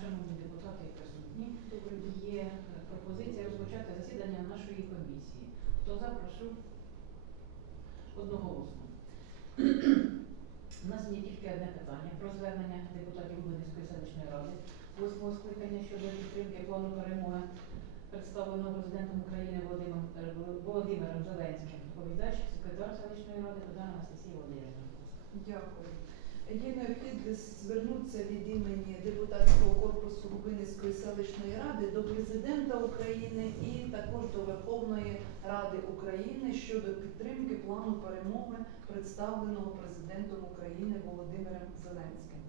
шановні депутати і присутні. Є е, пропозиція розпочати засідання нашої комісії. Хто за, прошу одноголосно. У нас є тільки одне питання про звернення депутатів Губинської селищної ради восьмого скликання щодо підтримки плану перемоги, представленого президентом України Володимиром, е, Володимиром Зеленським. Доповідач, секретар селищної ради Богдана Анастасія Володимирівна. Дякую. Є необхідність звернутися від імені депутатського корпусу Губинської селищної ради до президента України і також до Верховної Ради України щодо підтримки плану перемоги, представленого президентом України Володимиром Зеленським.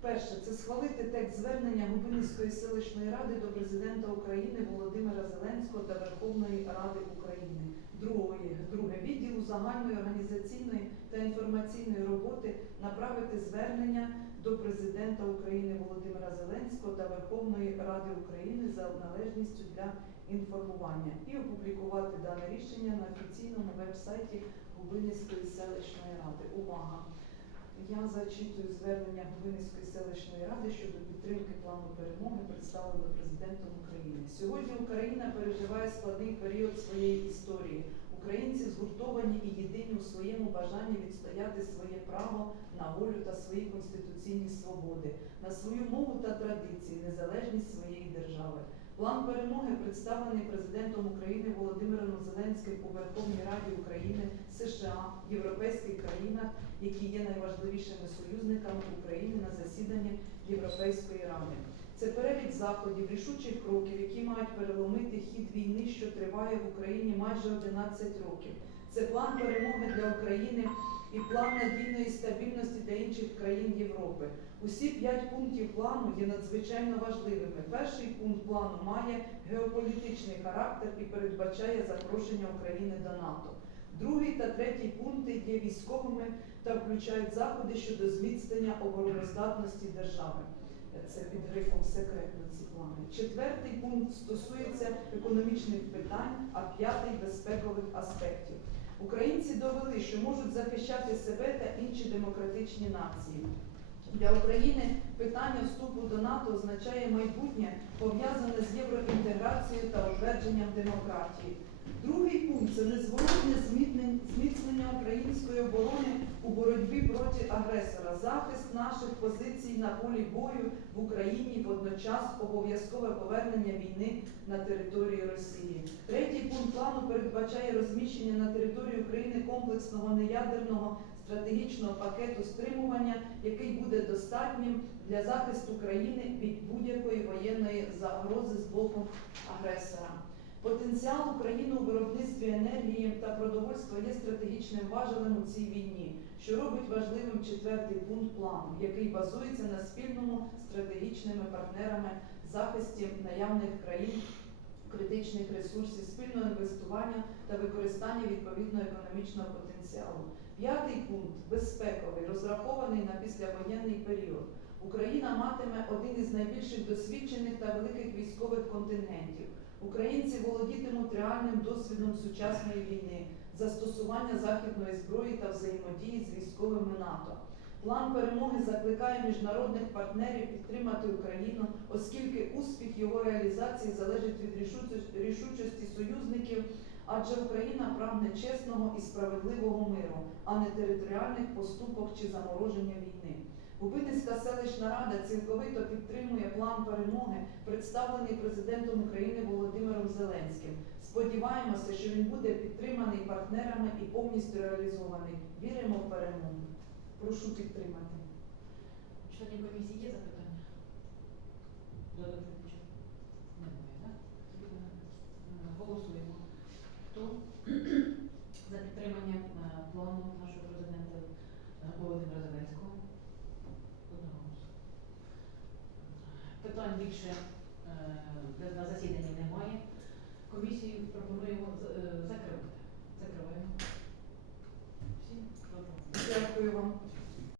Перше це схвалити текст звернення Губинської селищної ради до президента України Володимира Зеленського та Верховної Ради України. Друге, друге відділу загальної організаційної та інформаційної роботи направити звернення до президента України Володимира Зеленського та Верховної Ради України за належністю для інформування і опублікувати дане рішення на офіційному веб-сайті Губинської селищної ради. Увага! Я зачитую звернення Губинської селищної ради щодо підтримки плану перемоги, представленого президентом України. Сьогодні Україна переживає складний період своєї історії. Українці згуртовані і єдині у своєму бажанні відстояти своє право на волю та свої конституційні свободи, на свою мову та традиції, незалежність своєї держави. План перемоги представлений президентом України Володимиром Зеленським у Верховній Раді України, США, європейських країнах, які є найважливішими союзниками України на засіданні Європейської ради. Це перелік заходів, рішучих кроків, які мають переломити хід війни, що триває в Україні майже 11 років. Це план перемоги для України і план надійної стабільності для інших країн Європи. Усі п'ять пунктів плану є надзвичайно важливими. Перший пункт плану має геополітичний характер і передбачає запрошення України до НАТО. Другий та третій пункти є військовими та включають заходи щодо зміцнення обороноздатності держави. Це під грифом секретно ці плани. Четвертий пункт стосується економічних питань, а п'ятий безпекових аспектів. Українці довели, що можуть захищати себе та інші демократичні нації. Для України питання вступу до НАТО означає майбутнє пов'язане з євроінтеграцією та утвердженням демократії. Другий пункт це незворотне зміцнення української оборони боротьбі проти агресора, захист наших позицій на полі бою в Україні, водночас обов'язкове повернення війни на територію Росії. Третій пункт плану передбачає розміщення на території України комплексного неядерного стратегічного пакету стримування, який буде достатнім для захисту країни від будь-якої воєнної загрози з боку агресора. Потенціал України у виробництві енергії та продовольства є стратегічним важелем у цій війні, що робить важливим четвертий пункт плану, який базується на спільному стратегічними партнерами захисті наявних країн критичних ресурсів, спільного інвестування та використання відповідного економічного потенціалу. П'ятий пункт безпековий, розрахований на післявоєнний період. Україна матиме один із найбільших досвідчених та великих військових контингентів. Українці володітимуть реальним досвідом сучасної війни, застосування західної зброї та взаємодії з військовими НАТО. План перемоги закликає міжнародних партнерів підтримати Україну, оскільки успіх його реалізації залежить від рішучості- союзників, адже Україна прагне чесного і справедливого миру, а не територіальних поступок чи замороження війни. Селищна рада цілковито підтримує план перемоги, представлений президентом України Володимиром Зеленським. Сподіваємося, що він буде підтриманий партнерами і повністю реалізований. Віримо в перемогу. Прошу підтримати. Членів комісії є запитання? До доповідача? Немає, так? Тоді ми, е, Голосуємо. Хто за підтримання е, плану нашого президента е, Володимира Зеленського? Одноголосно. Питань більше е, на засіданні немає. Комісію пропонуємо е, закривати. Закриваємо. Всі? Добре. Дякую вам.